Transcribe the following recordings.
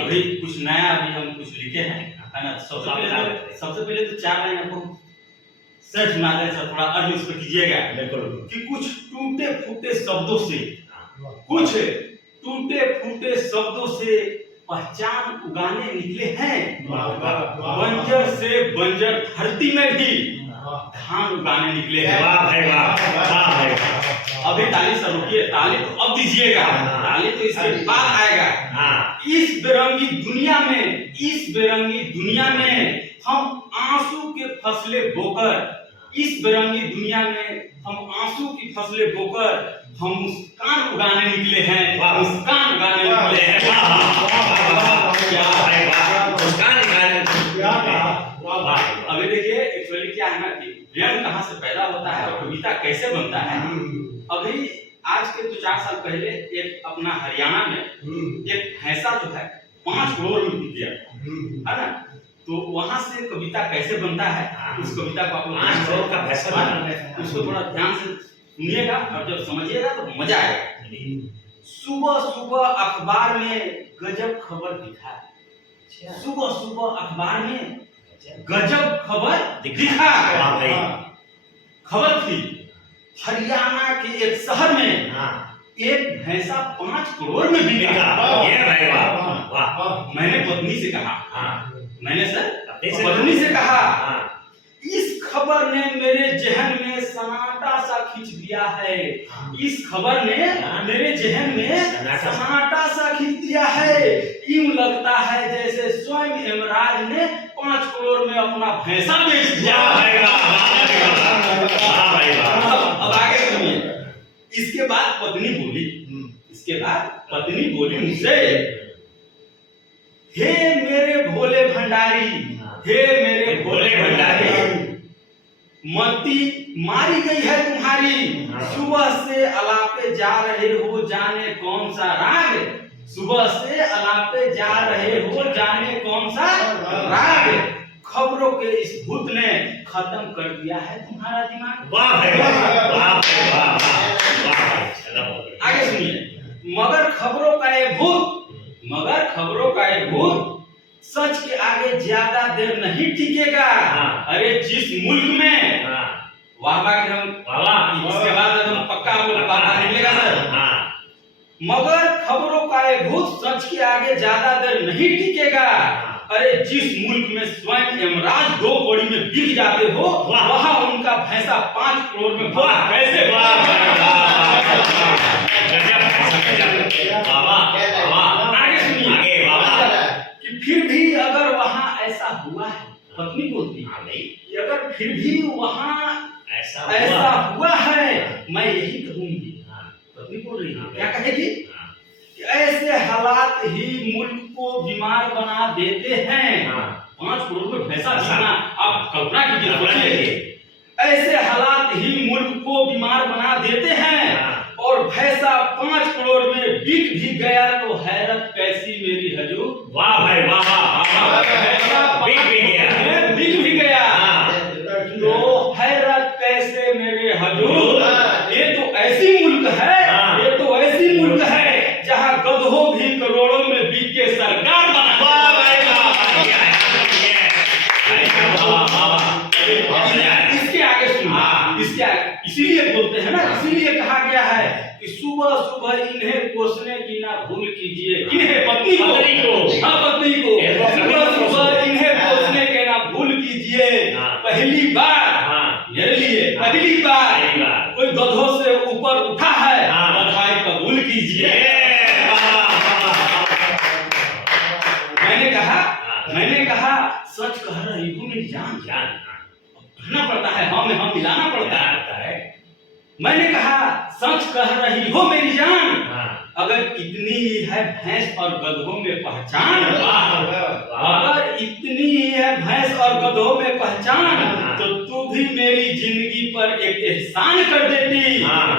अभी कुछ नया अभी हम कुछ लिखे हैं, है ना। सबसे पहले तो 4 लाइन आपको सर सुना दें, सर थोड़ा अर्थ उस पर कीजिएगा कि कुछ टूटे फूटे शब्दों से, कुछ टूटे फूटे शब्दों से पहचान उगाने निकले हैं। बंजर से बंजर धरती में भी धान उगाने निकले हैं। वाह भाई वाह। अभी ताली सब रुकिए, ताली तो अब दीजिएगा, ताली तो इसके बाद आएगा। इस बेरंगी दुनिया में, इस बेरंगी दुनिया में हम आंसू के फसले बोकर, इस बेरंगी दुनिया में हम आंसू की फसलें बोकर हम मुस्कान उगाने निकले हैं। मुस्कान उगाने निकले हैं। अभी देखिए एक्चुअली क्या है ना कि व्यंग कहाँ से पैदा होता है और कविता कैसे बनता है। अभी आज के 2-4 साल पहले एक अपना हरियाणा में एक भैंसा जो है 5 करोड़ में बिक गया, है ना। तो वहां से कविता कैसे बनता है, उस कविता को आप लोग 5 करोड़ का भैंसा, उसको थोड़ा ध्यान से सुनिएगा और जब समझिएगा तो मजा आएगा। सुबह सुबह अखबार में गजब खबर दिखा, सुबह सुबह अखबार में गजब खबर दिखा। खबर थी हरियाणा के एक शहर में एक भैंसा 5 करोड़ में बिका। मैंने पत्नी से कहा, मैंने सर पत्नी से कहा, इस खबर ने मेरे जहन में सन्नाटा सा खींच दिया है। इस खबर ने मेरे जहन में सन्नाटा सा खींच दिया है। यूं लगता है जैसे स्वयं यमराज ने 5 करोड़ में अपना भैंसा बेच दिया। अब आगे सुनिए। इसके बाद पत्नी बोली, इसके बाद पत्नी बोली मुझसे, हे मेरे भोले भंडारी, हे मेरे भोले भंडारी, मती मारी गई है तुम्हारी। सुबह से अलापे जा रहे हो जाने कौन सा राग, सुबह से अलापे जा रहे हो जाने कौन सा राग। खबरों के इस भूत ने खत्म कर दिया है तुम्हारा दिमाग। वाह भाई वाह। आगे सुनिए। मगर खबरों का ये भूत, मगर खबरों का ये भूत सच के आगे ज्यादा देर नहीं टिकेगा। अरे जिस मुल्क में वाह वाह के हम इसके बाद हम पक्का निकलेगा सर। मगर खबरों का ये भूत सच के आगे ज्यादा देर नहीं टिकेगा। अरे जिस मुल्क में स्वयं यमराज 2 कौड़ी में बिक जाते हो, वहां उनका भैंसा 5 करोड़ में कैसे। आगे सुनिए कि फिर भी अगर वहां ऐसा हुआ है, पत्नी बोलती है, अगर फिर भी वहां ऐसा हुआ है, मैं यही कहूंगी। पत्नी बोल रही है, क्या कहेगी? ऐसे हालात ही मुल्क को बीमार बना देते हैं। 5 करोड़ में भैंसा बिकना, आप कल्पना कीजिए। ऐसे हालात ही मुल्क को बीमार बना देते हैं और भैंसा 5 करोड़ में बिक भी गया तो हैरत कैसी मेरी हजूर। वाह भाई वाह। बिक भी गया तो हैरत कैसे मेरे हजूर। ये तो ऐसी मुल्क है, ये तो ऐसी मुल्क है जहाँ गधों भी करोड़ों में बिक के सरकार बना। इसके आगे सुनिए, इसके आगे इसीलिए बोलते हैं ना, इसीलिए कहा गया है कि सुबह सुबह इन्हें कोसने की ना भूल कीजिए। इन्हें पत्नी को, पत्नी को सुबह सुबह इन्हें कोसने के ना भूल कीजिए। पहली बार मेरे लिए, पहली बार कोई गधों से ऊपर उठा है, बधाई कबूल कीजिए। मैंने कहा सच कह रही हूँ मेरी जान, कहना पड़ता है, हम मिलाना पड़ता है। मैंने कहा सच कह रही हो मेरी जान, अगर इतनी ही है भैंस और गधों में पहचान, अगर इतनी ही है भैंस और गधों में पहचान, तो तू भी मेरी जिंदगी पर एक एहसान कर देती।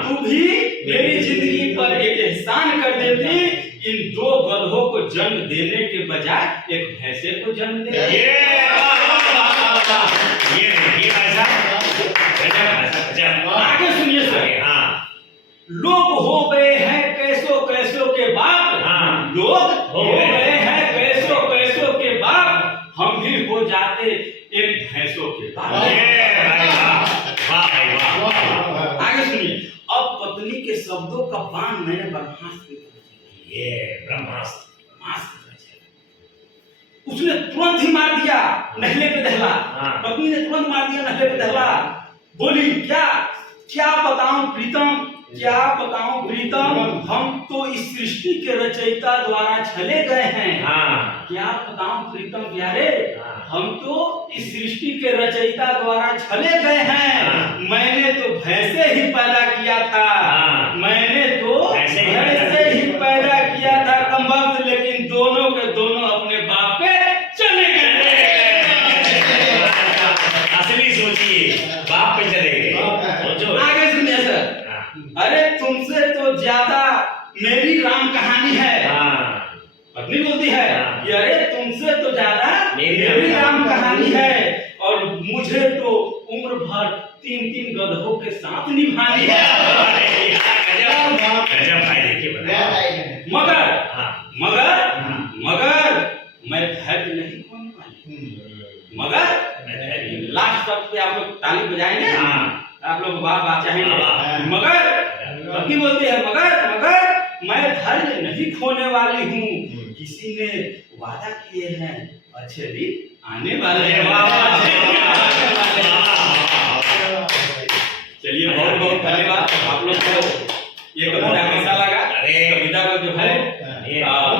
तू भी मेरी जिंदगी पर एक एहसान कर देती। इन 2 गधों को जन्म देने के बजाय एक भैंसे को जन्म दे। आगे सुनिए सर। लोग हो गए हैं कैसो कैसो के बाप, लोग हो गए हैं हो जाते एक भैंसों के पास। ये भाई वाह भाई वाह। आगे सुनिए, अब पत्नी के शब्दों का बाण मैंने ब्रह्मास्त्र ये ब्रह्मास्त्र। उसने तुरंत ही मार दिया नहले पे दहला। हाँ। पत्नी ने तुरंत मार दिया नहले पे दहला। बोली क्या क्या बताऊं प्रीतम, क्या बताऊं प्रीतम, हम तो इस सृष्टि के रचयिता द्वारा छले गए हैं। हाँ। क्या बताऊं प्रीतम प्यारे, हाँ। हम तो इस सृष्टि के रचयिता द्वारा छले गए हैं। हाँ। मैंने तो भैंसे ही पैदा किया था। हाँ। मैंने तो भैंसे ही पैदा किया था कमबख्त, लेकिन दोनों के दोनों अपने बाप पे चले गए। असली सोचिए, बाप पे चले गए। सोचो। आगे सुनिए सर। अरे तुमसे तो ज्यादा मेरी राम कहानी है। हाँ। पत्नी बोलती है हाँ। कि अरे तुमसे तो ज्यादा मेरी राम कहानी है, और मुझे तो उम्र भर 3-3 गधों के साथ निभानी है। गजब भाई, देखिए बताया। मगर मैं धैर्य नहीं खोने वाली। मगर लास्ट तक पे आप लोग ताली बजाएंगे। हाँ। आप लोग वाह वाह चाहेंगे। हाँ। मगर पत्नी बोलती है मगर मैं धैर्य नहीं खोने वाली हूँ। किसी ने वादा किए हैं, अच्छे दिन आने वाले हैं। चलिए बहुत बहुत धन्यवाद आप लोग को। ये कविता कैसा लगा? अरे कविता को जो है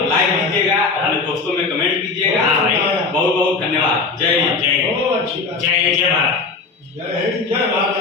लाइक कीजिएगा, अपने दोस्तों में कमेंट कीजिएगा। हाँ भाई। बहुत बहुत धन्यवाद। जय हिंद। जय बहुत अच्छी बात। जय जय भारत। जय हिंद, जय भारत।